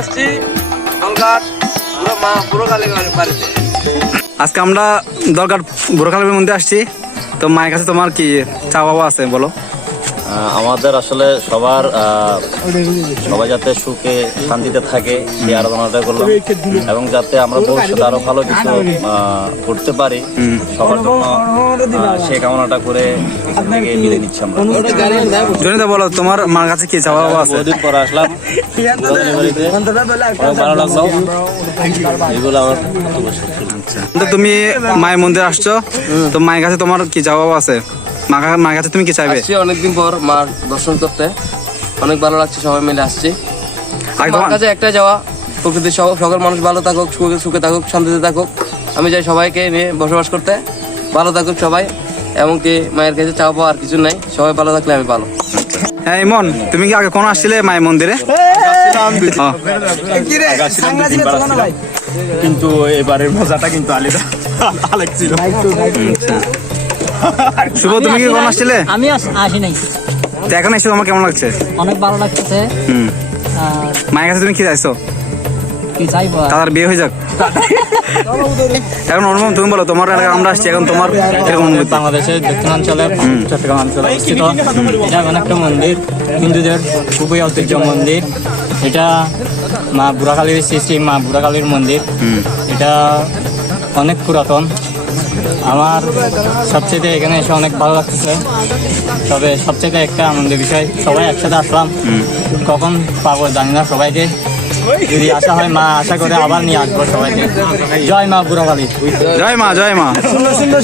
আসছি দলঘাট বুড়ো কালী বাড়িতে। আজকে আমরা দরকার বুড়োকালীর মন্দিরে আসছি। তো মায়ের কাছে তোমার কি চা বাবা আছে বলো? আমাদের আসলে সবাই যাতে সুখে শান্তিতে থাকে সেই আরাধনাটা করলাম, এবং যাতে আমরা ভবিষ্যতে আরো ভালো কিছু করতে পারি সবার জন্য সেই কামনাটা করে এখান থেকে বিদায় নিচ্ছি আমরা। জনিতা বলো, তোমার মার কাছে কি চা বাবা আছে? বহুদিন পরে আসলাম বাড়িতে, অনেক ভালো লাগলো। এগুলো আমার তো তুমি মায়ের মন্দিরে আসছো, তো মায়ের কাছে তোমার কি চা বাবা আছে? মায়ের কাছে তুমি কি চাইবে? অনেকদিন পর মার দর্শন করতে অনেক ভালো লাগছে, সবাই মিলে আসছি। আমার কাছে একটা যাওয়া, প্রকৃতির সকল মানুষ ভালো থাকুক, সুখে থাকুক, শান্তিতে থাকুক। আমি চাই সবাইকে নিয়ে বসবাস করতে, ভালো থাকুক সবাই। এমনকি মায়ের কাছে চাওয়া পাওয়া আর কিছু নাই, সবাই ভালো থাকলে আমি ভালো। হ্যাঁ ইমন, তুমি কি আগে কোনো আসছিলে মায়ের মন্দিরে? কিন্তু এবারের মজাটা কিন্তু আলাদা ছিল। শুভ, তুমি কি কোনো আসছিলে? আমি আসি নাই। তো এখন এসে তোমার কেমন লাগছে? অনেক ভালো লাগতেছে। মায়ের কাছে তুমি কি চাইছো? কি চাইবো? তার বিয়ে হয়ে যাক। এখন অনুভব তুমি বলো, তোমার এলাকায় আমরা আসছি, এখন তোমার এরকম অনুভূতি? বাংলাদেশের দক্ষিণাঞ্চলের চট্টগ্রাম অঞ্চলে অবস্থিত এটা এমন একটা মন্দির, হিন্দুদের খুবই ঐতিহ্য মন্দির। এটা মা বুড়াকালীর সৃষ্টি, মা বুড়াকালীর মন্দির। এটা অনেক পুরাতন। আমার সবচেয়ে এখানে এসে অনেক ভালো লাগতেছে। তবে সবচেয়ে একটা আনন্দের বিষয়, সবাই একসাথে আসলাম। কখন পাবো জানি না সবাইকে, যদি আসা হয় মা আশা করে আবার নিয়ে আসবো সবাইকে। জয় মা বুড়াকালী। জয় মা, জয় মা। সুন্দর